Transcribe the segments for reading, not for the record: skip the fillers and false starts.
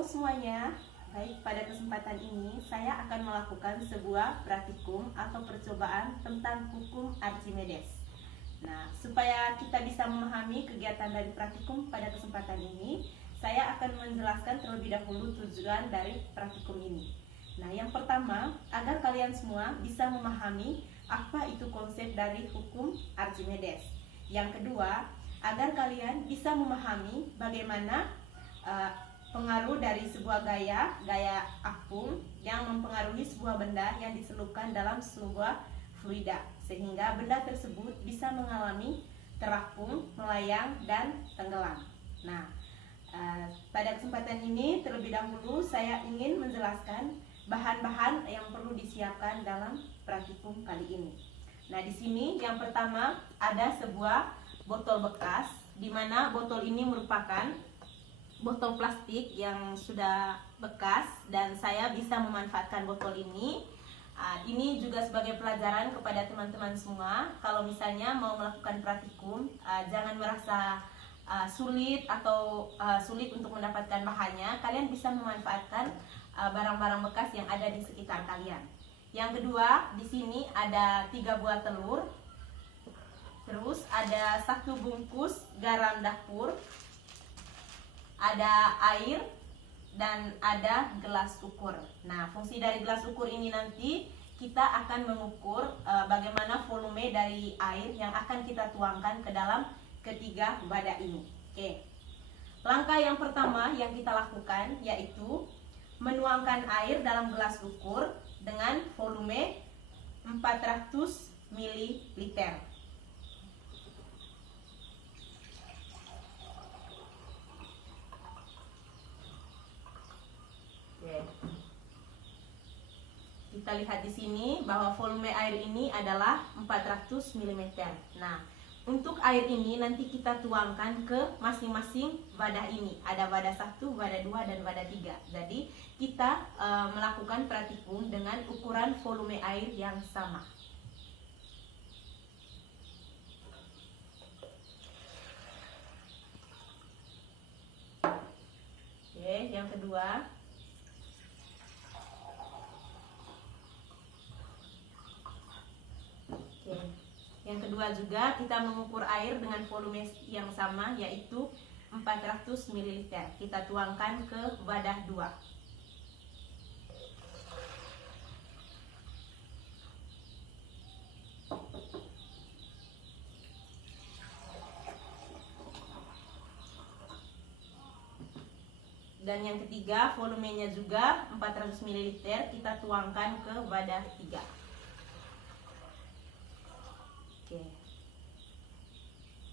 Halo semuanya, baik pada kesempatan ini saya akan melakukan sebuah praktikum atau percobaan tentang hukum Archimedes. Nah, supaya kita bisa memahami kegiatan dari praktikum pada kesempatan ini, saya akan menjelaskan terlebih dahulu tujuan dari praktikum ini. Nah, yang pertama, agar kalian semua bisa memahami apa itu konsep dari hukum Archimedes. Yang kedua, agar kalian bisa memahami bagaimana pengaruh dari sebuah gaya apung yang mempengaruhi sebuah benda yang diselupkan dalam sebuah fluida, sehingga benda tersebut bisa mengalami terapung, melayang, dan tenggelam. Nah, pada kesempatan ini terlebih dahulu saya ingin menjelaskan bahan-bahan yang perlu disiapkan dalam praktikum kali ini. Nah, di sini yang pertama ada sebuah botol bekas, di mana botol ini merupakan botol plastik yang sudah bekas dan saya bisa memanfaatkan botol ini. Ini juga sebagai pelajaran kepada teman-teman semua. Kalau misalnya mau melakukan praktikum, jangan merasa sulit atau sulit untuk mendapatkan bahannya. Kalian bisa memanfaatkan barang-barang bekas yang ada di sekitar kalian. Yang kedua, di sini ada 3 buah telur. Terus ada 1 bungkus garam dapur, ada air, dan ada gelas ukur. Nah, fungsi dari gelas ukur ini nanti kita akan mengukur bagaimana volume dari air yang akan kita tuangkan ke dalam ketiga wadah ini. Oke. Langkah yang pertama yang kita lakukan yaitu menuangkan air dalam gelas ukur dengan volume 400 ml. Kita lihat di sini bahwa volume air ini adalah 400 ml. Nah, untuk air ini nanti kita tuangkan ke masing-masing wadah ini. Ada wadah 1, wadah 2, dan wadah 3. Jadi, kita melakukan praktikum dengan ukuran volume air yang sama. Oke, yang kedua. Yang kedua juga kita mengukur air dengan volume yang sama yaitu 400 ml. Kita tuangkan ke wadah 2. Dan yang ketiga, volumenya juga 400 ml, kita tuangkan ke wadah 3. Oke.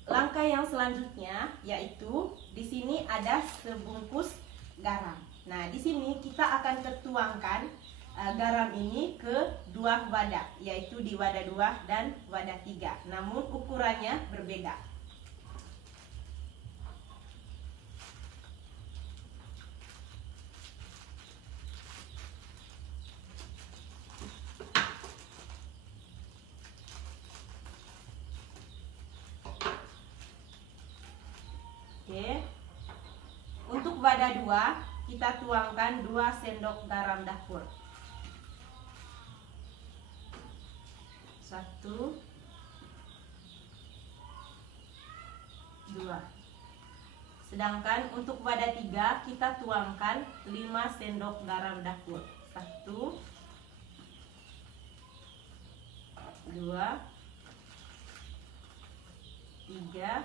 Langkah yang selanjutnya yaitu di sini ada sebungkus garam. Nah, di sini kita akan tuangkan garam ini ke 2 wadah, yaitu di wadah 2 dan wadah 3. Namun ukurannya berbeda. Oke. Untuk wadah 2 kita tuangkan 2 sendok garam dapur. 1, 2. Sedangkan untuk wadah 3 kita tuangkan 5 sendok garam dapur. 1, 2, 3,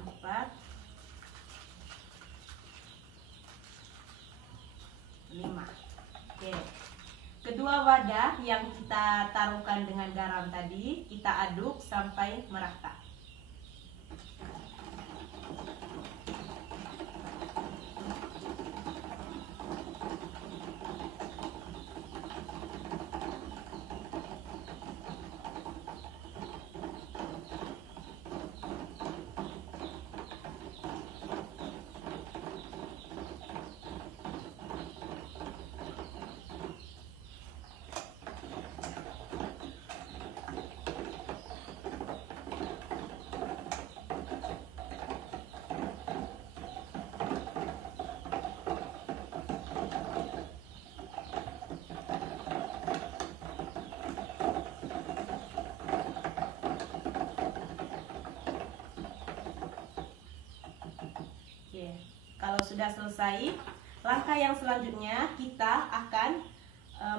4, 5. Oke. Kedua wadah yang kita taruhkan dengan garam tadi kita aduk sampai merata. Oke, kalau sudah selesai, langkah yang selanjutnya kita akan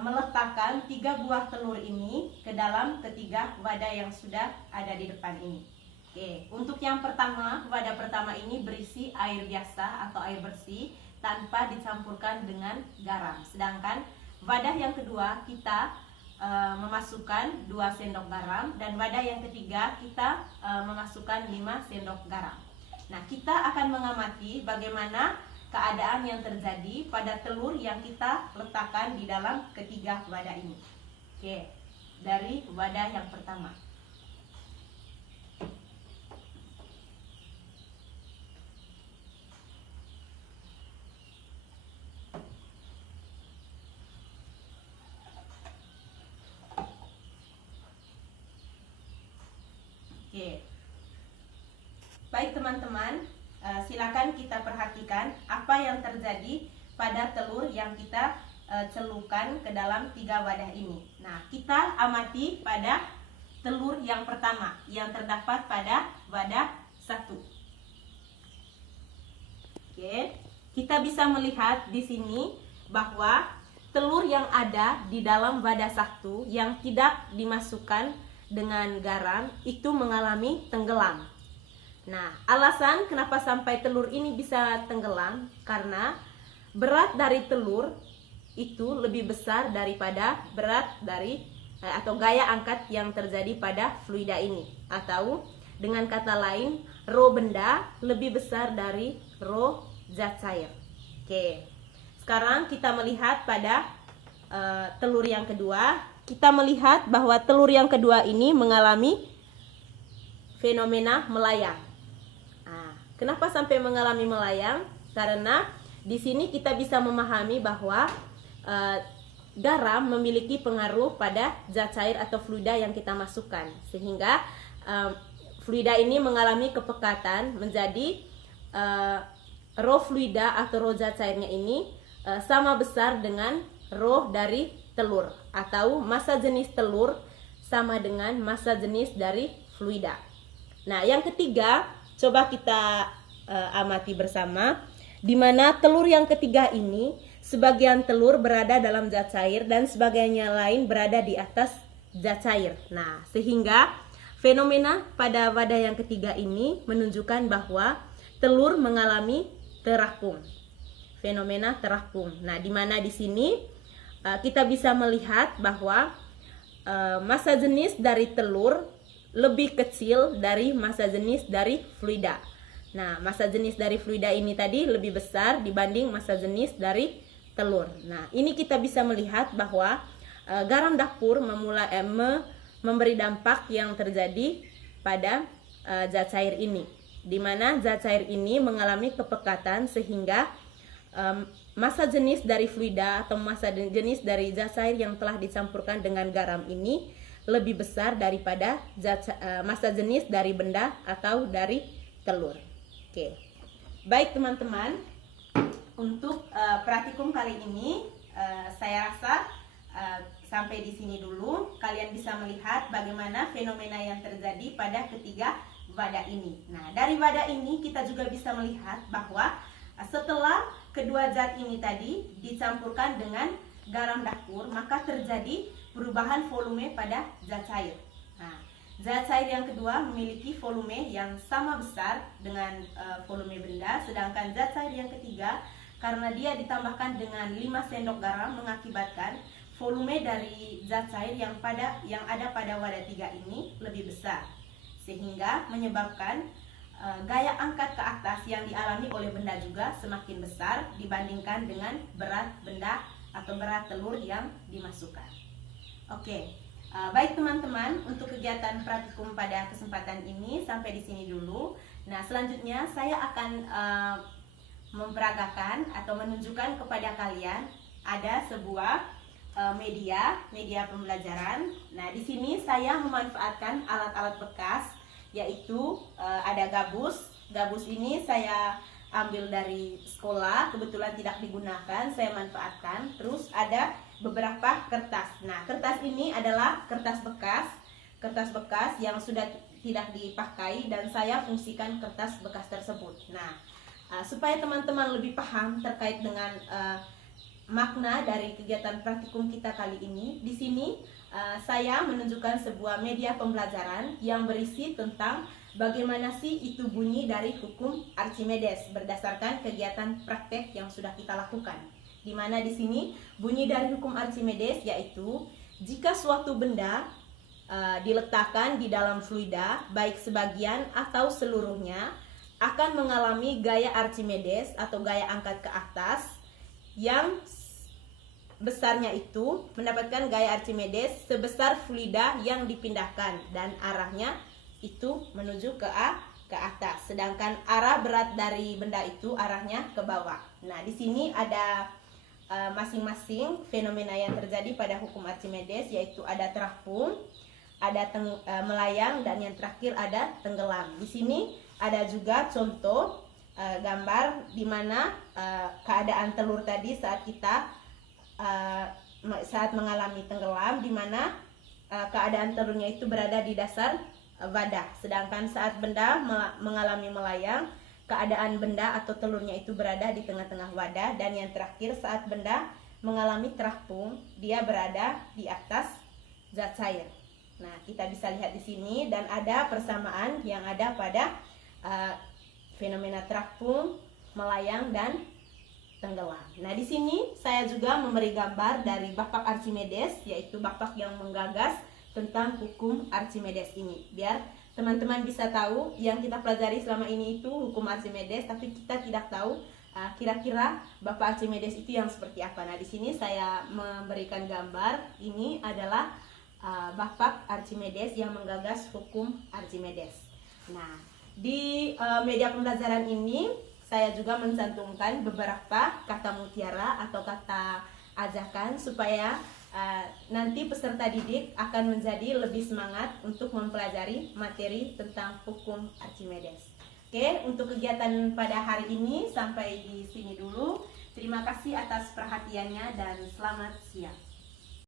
meletakkan 3 buah telur ini ke dalam ketiga wadah yang sudah ada di depan ini. Oke, untuk yang pertama, wadah pertama ini berisi air biasa atau air bersih tanpa dicampurkan dengan garam. Sedangkan wadah yang kedua kita memasukkan 2 sendok garam, dan wadah yang ketiga kita memasukkan 5 sendok garam. Nah, kita akan mengamati bagaimana keadaan yang terjadi pada telur yang kita letakkan di dalam ketiga wadah ini. Oke, dari wadah yang pertama. Oke, baik teman-teman, silakan kita perhatikan apa yang terjadi pada telur yang kita celupkan ke dalam 3 wadah ini. Nah, kita amati pada telur yang pertama yang terdapat pada wadah 1. Oke, kita bisa melihat di sini bahwa telur yang ada di dalam wadah 1 yang tidak dimasukkan dengan garam itu mengalami tenggelam. Nah, alasan kenapa sampai telur ini bisa tenggelam karena berat dari telur itu lebih besar daripada berat dari atau gaya angkat yang terjadi pada fluida ini, atau dengan kata lain, rho benda lebih besar dari rho zat cair. Oke, sekarang kita melihat pada telur yang kedua. Kita melihat bahwa telur yang kedua ini mengalami fenomena melayang. Nah, kenapa sampai mengalami melayang? Karena di sini kita bisa memahami bahwa garam memiliki pengaruh pada zat cair atau fluida yang kita masukkan, sehingga fluida ini mengalami kepekatan menjadi rho fluida atau rho zat cairnya ini sama besar dengan rho dari telur, atau massa jenis telur sama dengan massa jenis dari fluida. Nah, yang ketiga coba kita amati bersama, di mana telur yang ketiga ini sebagian telur berada dalam zat cair dan sebagiannya lain berada di atas zat cair. Nah, sehingga fenomena pada wadah yang ketiga ini menunjukkan bahwa telur mengalami terapung. Fenomena terapung. Nah, di mana di sini kita bisa melihat bahwa massa jenis dari telur lebih kecil dari massa jenis dari fluida. Nah, massa jenis dari fluida ini tadi lebih besar dibanding massa jenis dari telur. Nah, ini kita bisa melihat bahwa garam dapur memberi dampak yang terjadi pada zat cair ini, di mana zat cair ini mengalami kepekatan sehingga massa jenis dari fluida atau massa jenis dari zat cair yang telah dicampurkan dengan garam ini lebih besar daripada massa jenis dari benda atau dari telur. Oke, baik teman-teman, untuk praktikum kali ini saya rasa sampai di sini dulu. Kalian bisa melihat bagaimana fenomena yang terjadi pada ketiga wadah ini. Nah, dari wadah ini kita juga bisa melihat bahwa setelah kedua zat ini tadi dicampurkan dengan garam dapur, maka terjadi perubahan volume pada zat cair. Nah, zat cair yang kedua memiliki volume yang sama besar dengan volume benda, sedangkan zat cair yang ketiga karena dia ditambahkan dengan 5 sendok garam mengakibatkan volume dari zat cair yang ada pada wadah 3 ini lebih besar, sehingga menyebabkan gaya angkat ke atas yang dialami oleh benda juga semakin besar dibandingkan dengan berat benda atau berat telur yang dimasukkan. Oke, baik teman-teman, untuk kegiatan praktikum pada kesempatan ini sampai di sini dulu. Nah, selanjutnya saya akan memperagakan atau menunjukkan kepada kalian ada sebuah media pembelajaran. Nah, di sini saya memanfaatkan alat-alat bekas, yaitu ada gabus. Gabus ini saya ambil dari sekolah, kebetulan tidak digunakan, saya manfaatkan. Terus ada beberapa kertas. Nah, kertas ini adalah kertas bekas yang sudah tidak dipakai dan saya fungsikan kertas bekas tersebut. Nah, Supaya teman-teman lebih paham terkait dengan makna dari kegiatan praktikum kita kali ini, di sini saya menunjukkan sebuah media pembelajaran yang berisi tentang bagaimana sih itu bunyi dari hukum Archimedes berdasarkan kegiatan praktek yang sudah kita lakukan. Di mana di sini bunyi dari hukum Archimedes yaitu jika suatu benda diletakkan di dalam fluida, baik sebagian atau seluruhnya, akan mengalami gaya Archimedes atau gaya angkat ke atas yang besarnya itu mendapatkan gaya Archimedes sebesar fluida yang dipindahkan dan arahnya itu menuju ke atas, sedangkan arah berat dari benda itu arahnya ke bawah. Nah, di sini ada masing-masing fenomena yang terjadi pada hukum Archimedes, yaitu ada terapung, ada melayang, dan yang terakhir ada tenggelam. Di sini ada juga contoh gambar di mana keadaan telur tadi saat kita saat mengalami tenggelam, di mana keadaan telurnya itu berada di dasar wadah, sedangkan saat benda mengalami melayang, keadaan benda atau telurnya itu berada di tengah-tengah wadah, dan yang terakhir saat benda mengalami terapung, dia berada di atas zat cair. Nah, kita bisa lihat di sini dan ada persamaan yang ada pada fenomena terapung, melayang, dan tenggelam. Nah, di sini saya juga memberi gambar dari Bapak Archimedes, yaitu Bapak yang menggagas tentang hukum Archimedes ini. Biar teman-teman bisa tahu yang kita pelajari selama ini itu hukum Archimedes, tapi kita tidak tahu kira-kira Bapak Archimedes itu yang seperti apa. Nah, di sini saya memberikan gambar, ini adalah Bapak Archimedes yang menggagas hukum Archimedes. Nah, di media pembelajaran ini saya juga mencantumkan beberapa kata mutiara atau kata ajakan supaya nanti peserta didik akan menjadi lebih semangat untuk mempelajari materi tentang hukum Archimedes. Oke, untuk kegiatan pada hari ini sampai di sini dulu. Terima kasih atas perhatiannya dan selamat siang.